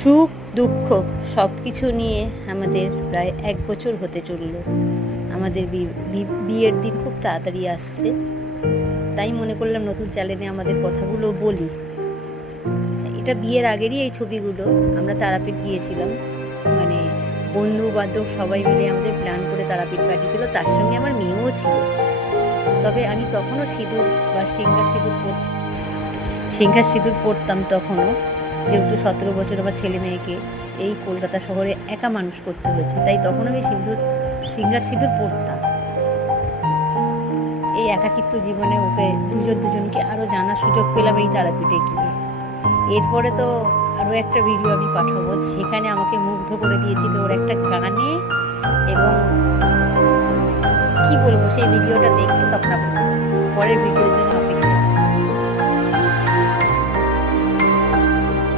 সুখ দুঃখ সব কিছু নিয়ে আমাদের প্রায় 1 বছর হতে চলল। আমাদের বিয়ের দিন খুব তাড়াতাড়ি আসছে, তাই মনে করলাম নতুন চ্যানেলে আমাদের কথাগুলো বলি। এটা বিয়ের আগেরই এই ছবিগুলো। আমরা তারাপীঠ গিয়েছিলাম, মানে বন্ধু বান্ধব সবাই মিলে আমাদের প্ল্যান করে তারাপীঠ কাটিয়েছিল, তার সঙ্গে আমার মেয়েও ছিল। তবে আমি তখনও সিঁদুর বা সিংহার সিঁদুর পরতাম তখনও, যেহেতু 17 বছর আমার ছেলে মেয়েকে এই কলকাতা শহরে একা মানুষ করতে হয়েছে, তাই তখন আমি সিংহার সিঁদুর পরতাম। এই একাকিত্ব জীবনে ওকে দুজনকে আরও জানার সুযোগ পেলাম এই তারাপীঠে গিয়ে। এরপরে তো আরও একটা ভিডিও আমি পাঠাবো, সেখানে আমাকে মুগ্ধ করে দিয়েছিল ওর একটা গানে, এবং কি বলবো, সেই ভিডিওটা দেখতে তখন পরের ভিডিওর জন্য